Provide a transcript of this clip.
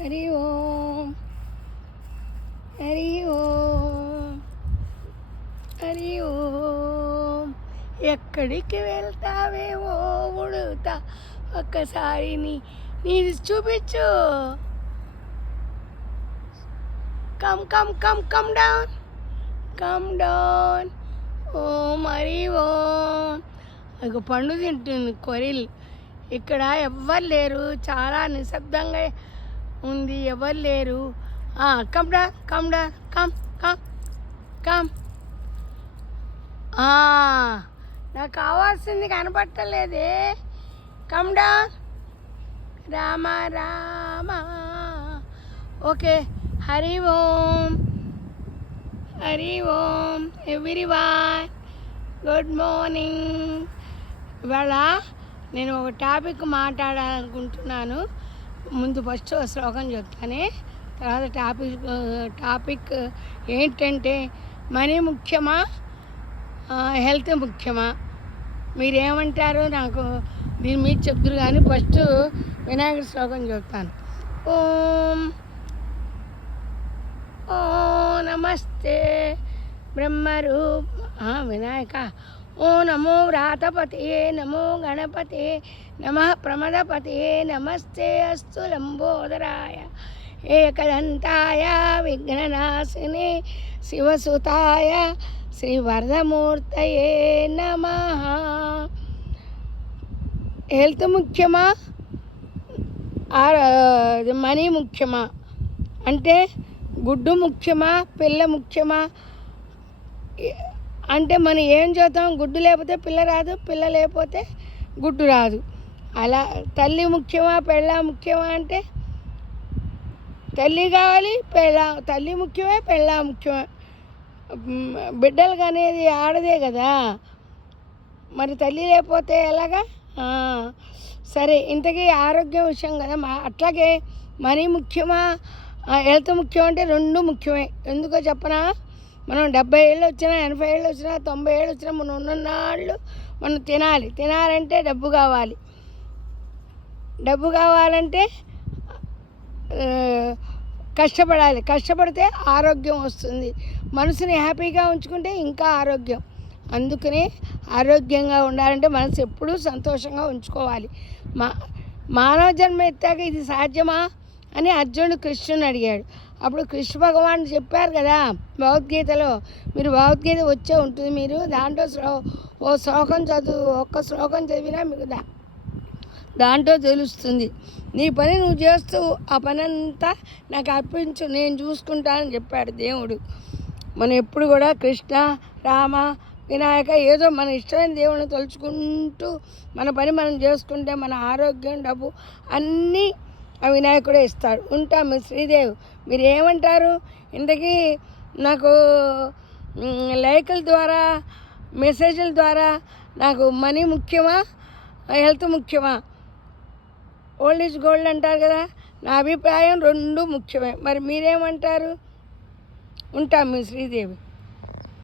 హరి ఓం హరి ఓం హరి ఓం. ఎక్కడికి వెళ్తావేమో ఉడుతా, ఒక్కసారి నీది చూపించు. Come come come come down, come down. Om Hari Om. ఇక పండు తింటుంది కొరిల్. ఇక్కడ ఎవ్వరు లేరు, చాలా నిశ్శబ్దంగా ఉంది, ఎవరు లేరు. కమ్ డా కమ్ డా కమ్ కమ్ కమ్. నాకు కావాల్సింది కనపట్టలేదే. కమ్ డా రామ రామ. ఓకే. హరి ఓం హరి ఓం ఎవ్రీవన్. Good morning. ఇవాళ నేను ఒక టాపిక్ మాట్లాడాలనుకుంటున్నాను. ముందు ఫస్ట్ శ్లోకం చెప్తానే, తర్వాత టాపిక్ ఏంటంటే, మనీ ముఖ్యమా, హెల్త్ ముఖ్యమా? మీరేమంటారో నాకు దీని మీద చెప్తురు. కానీ ఫస్ట్ వినాయకుడి శ్లోకం చెప్తాను. ఓం ఓ నమస్తే బ్రహ్మరూప్ వినాయక. ఓ నమో వ్రాతపతే, నమో గణపతే, నమః ప్రమదపతే, నమస్తే అస్తు లంబోదరాయ, ఏకదంతాయ విఘ్ననాశినే, శివసుతాయ శ్రీవరదమూర్తయే నమః. హెల్త్ ముఖ్యమా, మనీ ముఖ్యమా అంటే, గుడ్డు ముఖ్యమా, పిల్ల ముఖ్యమా అంటే మనం ఏం చేద్దాం? గుడ్డు లేకపోతే పిల్ల రాదు, పిల్ల లేకపోతే గుడ్డు రాదు. అలా తల్లి ముఖ్యమా, పెళ్ళ ముఖ్యమా అంటే, తల్లి కావాలి, తల్లి ముఖ్యమే, పెళ్ళ ముఖ్యమే. బిడ్డలు అనేది ఆడదే కదా, మరి తల్లి లేకపోతే ఎలాగా? సరే, ఇంతకీ ఆరోగ్యం విషయం కదా. అట్లాగే మనీ ముఖ్యమా, హెల్త్ ముఖ్యం అంటే రెండు ముఖ్యమే. ఎందుకో చెప్పనా? మనం 70 ఏళ్ళు వచ్చినా, 80 ఏళ్ళు వచ్చినా, 90 ఏళ్ళు వచ్చినా, మనం ఉన్ననాళ్ళు మనం తినాలంటే డబ్బు కావాలి. డబ్బు కావాలంటే కష్టపడాలి. కష్టపడితే ఆరోగ్యం వస్తుంది. మనసుని హ్యాపీగా ఉంచుకుంటే ఇంకా ఆరోగ్యం. అందుకనే ఆరోగ్యంగా ఉండాలంటే మనసు ఎప్పుడూ సంతోషంగా ఉంచుకోవాలి. మానవ జన్మ ఎత్తాక ఇది సాధ్యమా అని అర్జునుడు కృష్ణుని అడిగాడు. అప్పుడు కృష్ణ భగవాన్ చెప్పారు కదా భగవద్గీతలో. మీరు భగవద్గీత వచ్చే ఉంటుంది, మీరు దాంట్లో ఒక్క శ్లోకం చదివినా మీకు దాంట్లో తెలుస్తుంది. నీ పని నువ్వు చేస్తూ ఆ పని అంతా నాకు అర్పించు, నేను చూసుకుంటానని చెప్పాడు దేవుడు. మనం ఎప్పుడు కూడా కృష్ణ, రామ, వినాయక ఏదో మన ఇష్టమైన దేవుడిని తలుచుకుంటూ మన పని మనం చేసుకుంటే మన ఆరోగ్యం, డబ్బు అన్నీ ఆ వినాయకుడే ఇస్తాడు. ఉంటాము. శ్రీదేవి, మీరు ఏమంటారు? ఇంతకీ నాకు లైకుల ద్వారా, మెసేజ్ల ద్వారా నాకు మనీ ముఖ్యమా, హెల్త్ ముఖ్యమా? ఓల్డ్ ఈజ్ గోల్డ్ అంటారు కదా. నా అభిప్రాయం రెండు ముఖ్యమే. మరి మీరేమంటారు? ఉంటాం మీ శ్రీదేవి.